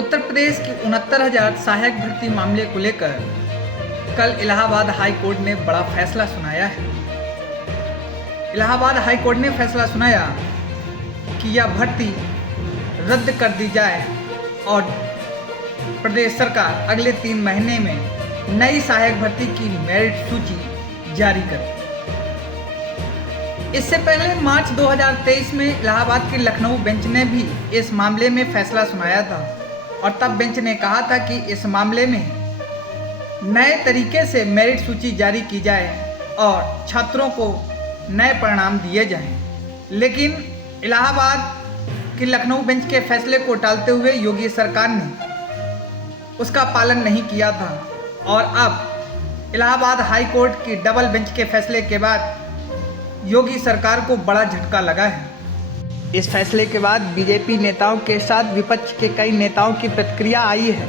उत्तर प्रदेश की 69,000 सहायक भर्ती मामले को लेकर कल इलाहाबाद हाई कोर्ट ने बड़ा फैसला सुनाया है। इलाहाबाद हाई कोर्ट ने फैसला सुनाया कि यह भर्ती रद्द कर दी जाए और प्रदेश सरकार अगले 3 महीने में नई सहायक भर्ती की मेरिट सूची जारी करे। इससे पहले मार्च 2023 में इलाहाबाद की लखनऊ बेंच ने भी इस मामले में फैसला सुनाया था और तब बेंच ने कहा था कि इस मामले में नए तरीके से मेरिट सूची जारी की जाए और छात्रों को नए परिणाम दिए जाएं। लेकिन इलाहाबाद की लखनऊ बेंच के फैसले को टालते हुए योगी सरकार ने उसका पालन नहीं किया था और अब इलाहाबाद हाई कोर्ट की डबल बेंच के फैसले के बाद योगी सरकार को बड़ा झटका लगा है। इस फैसले के बाद बीजेपी नेताओं के साथ विपक्ष के कई नेताओं की प्रतिक्रिया आई है।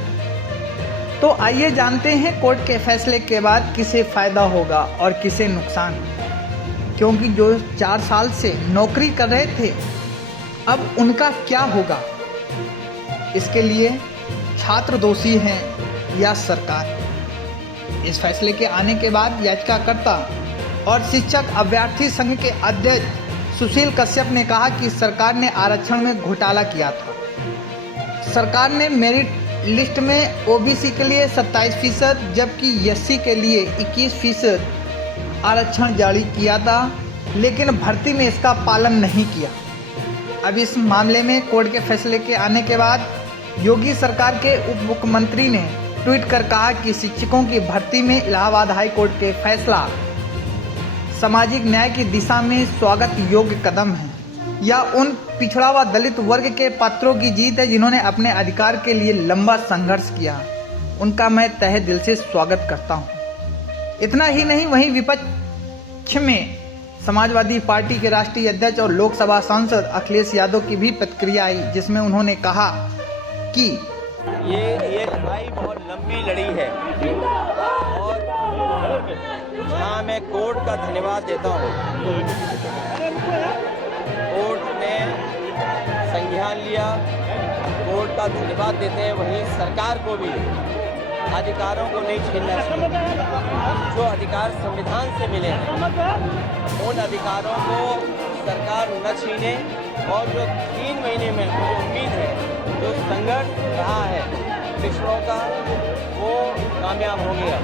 तो आइए जानते हैं कोर्ट के फैसले के बाद किसे फायदा होगा और किसे नुकसान, क्योंकि जो 4 साल से नौकरी कर रहे थे अब उनका क्या होगा। इसके लिए छात्र दोषी हैं या सरकार। इस फैसले के आने के बाद याचिकाकर्ता और शिक्षक अभ्यर्थी संघ के अध्यक्ष सुशील कश्यप ने कहा कि सरकार ने आरक्षण में घोटाला किया था। सरकार ने मेरिट लिस्ट में ओबीसी के लिए 27% जबकि एससी के लिए 21% आरक्षण जारी किया था, लेकिन भर्ती में इसका पालन नहीं किया। अब इस मामले में कोर्ट के फैसले के आने के बाद योगी सरकार के उप मुख्यमंत्री ने ट्वीट कर कहा कि शिक्षकों की भर्ती में इलाहाबाद हाई कोर्ट के फैसला सामाजिक न्याय की दिशा में स्वागत योग्य कदम है। यह उन पिछड़ा व दलित वर्ग के पात्रों की जीत है जिन्होंने अपने अधिकार के लिए लंबा संघर्ष किया। उनका मैं तहे दिल से स्वागत करता हूं। इतना ही नहीं, वहीं विपक्ष में समाजवादी पार्टी के राष्ट्रीय अध्यक्ष और लोकसभा सांसद अखिलेश यादव की भी प्रतिक्रिया आई, जिसमें उन्होंने कहा कि ये लड़ाई बहुत लंबी लड़ी है और हाँ, मैं कोर्ट का धन्यवाद देता हूँ। कोर्ट ने संज्ञान लिया, कोर्ट का धन्यवाद देते हैं। वहीं सरकार को भी अधिकारों को नहीं छीनना चाहिए। जो अधिकार संविधान से मिले हैं उन अधिकारों को सरकार न छीने और जो 3 महीने में मुझे उम्मीद है जो संघर्ष रहा है पिछड़ों का वो कामयाब हो गया।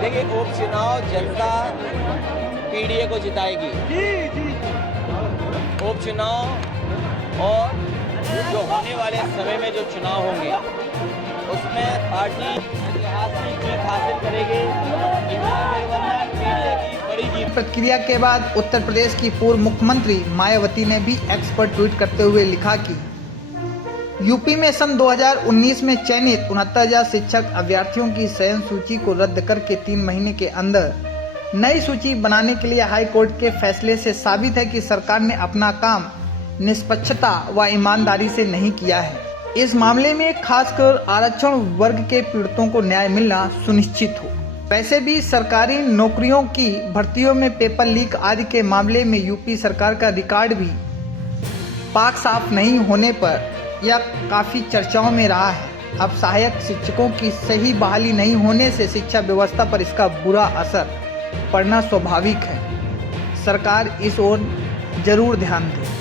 देखिए उपचुनाव जनता पीडीए को जिताएगी। उपचुनाव और जो होने वाले समय में जो चुनाव होंगे उसमें पार्टी ऐतिहासिक जीत हासिल करेगी। प्रतिक्रिया के बाद उत्तर प्रदेश की पूर्व मुख्यमंत्री मायावती ने भी एक्स पर ट्वीट करते हुए लिखा कि यूपी में सन 2019 में चयनित 69,000 शिक्षक अभ्यर्थियों की चयन सूची को रद्द करके 3 महीने के अंदर नई सूची बनाने के लिए हाई कोर्ट के फैसले से साबित है कि सरकार ने अपना काम निष्पक्षता व ईमानदारी से नहीं किया है। इस मामले में खासकर आरक्षण वर्ग के पीड़ितों को न्याय मिलना सुनिश्चित हो। वैसे भी सरकारी नौकरियों की भर्तियों में पेपर लीक आदि के मामले में यूपी सरकार का रिकॉर्ड भी पाक साफ नहीं होने पर यह काफ़ी चर्चाओं में रहा है। अब सहायक शिक्षकों की सही बहाली नहीं होने से शिक्षा व्यवस्था पर इसका बुरा असर पड़ना स्वाभाविक है। सरकार इस ओर जरूर ध्यान दे।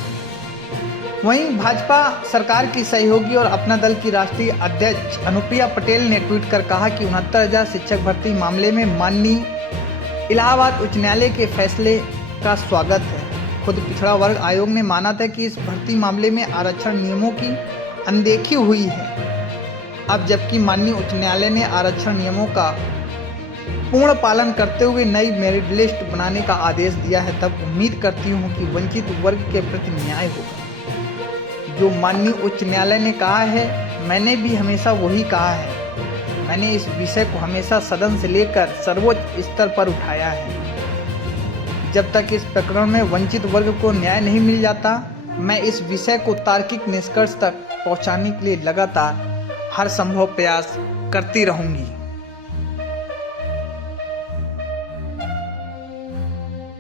वहीं भाजपा सरकार की सहयोगी और अपना दल की राष्ट्रीय अध्यक्ष अनुप्रिया पटेल ने ट्वीट कर कहा कि 69,000 शिक्षक भर्ती मामले में माननीय इलाहाबाद उच्च न्यायालय के फैसले का स्वागत है। खुद पिछड़ा वर्ग आयोग ने माना था कि इस भर्ती मामले में आरक्षण नियमों की अनदेखी हुई है। अब जबकि माननीय उच्च न्यायालय ने आरक्षण नियमों का पूर्ण पालन करते हुए नई मेरिट लिस्ट बनाने का आदेश दिया है, तब उम्मीद करती हूँ कि वंचित वर्ग के प्रति न्याय होगा। जो माननीय उच्च न्यायालय ने कहा है मैंने भी हमेशा वही कहा है। मैंने इस विषय को हमेशा सदन से लेकर सर्वोच्च स्तर पर उठाया है। जब तक इस प्रकरण में वंचित वर्ग को न्याय नहीं मिल जाता, मैं इस विषय को तार्किक निष्कर्ष तक पहुंचाने के लिए लगातार हर संभव प्रयास करती रहूंगी।